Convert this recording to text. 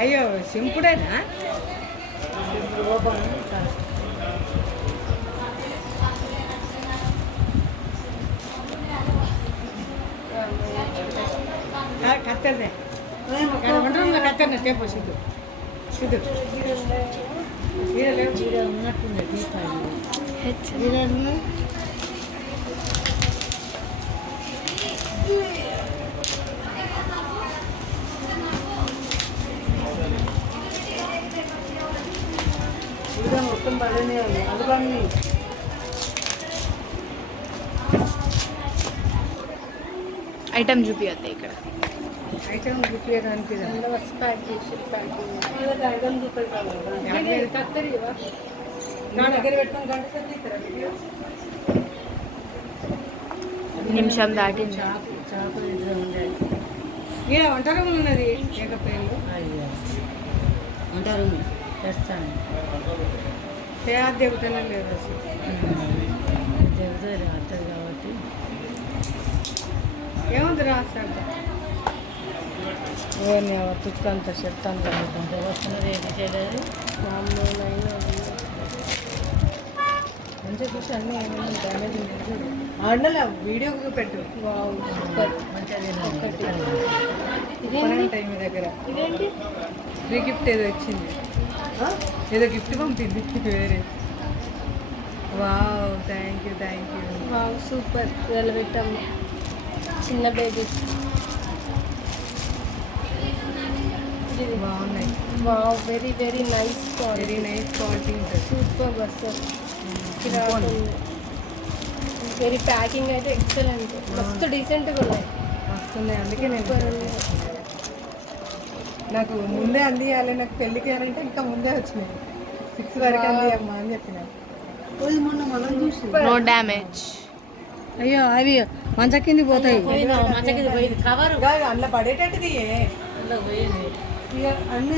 అయ్యో సింపుడేనా కత్తెరదే కత్తెరనే టేపు సిద్ధు సిద్ధు ఉన్నట్టుండే మొత్తం పడనే అది ఐటమ్ చూపియద్దు ఇక్కడ ఐటమ్ చూపించడానికి ఐటమ్ చూపెట్టాలి నా దగ్గర పెట్టుకుని నిమిషం దాటింది. చేపలు ఇక్కడ వంట రూమ్ ఉన్నది ఏకపేళ్ళు వంట రూమ్ చేస్తాను దేవుతనే లేదు అసలు దేవుతుంది అత్తది కాబట్టి ఏముంది రాస్తాడు ఇవన్నీ తుక్కంత షర్ట్ అంతా వస్తున్నది ఏది చేయలేదు మంచిగా చూసి అన్నీ ఏమైనా డ్యామేజ్ ఉంటుంది ఆడలే వీడియోకి పెట్టు మంచిగా టైం మీ దగ్గర ఫ్రీ గిఫ్ట్ ఏదో ఇచ్చింది ఏదో గిఫ్ట్ పంపింది వేరే wow thank you wow super పెట్టాము చిన్న బేబీస్ బాగున్నాయి వావ్ వెరీ నైస్ క్వాలిటీ ఉంటుంది సూపర్ బస్సు వెరీ ప్యాకింగ్ అయితే ఎక్సలెంట్ మస్తు డీసెంట్గా ఉన్నాయి వస్తున్నాయి అందుకే నేను నాకు ముందే అందియాలి నాకు పెళ్ళికి అంటే ఇంకా ముందే వచ్చినాయి 6 వరకు అందియమ్మా అని చెప్పిన మొన్న మనం చూసి నో డ్యామేజ్. అయ్యో అవి మంచ కింద పోతాయి అందులో పడేటట్టుది అన్నీ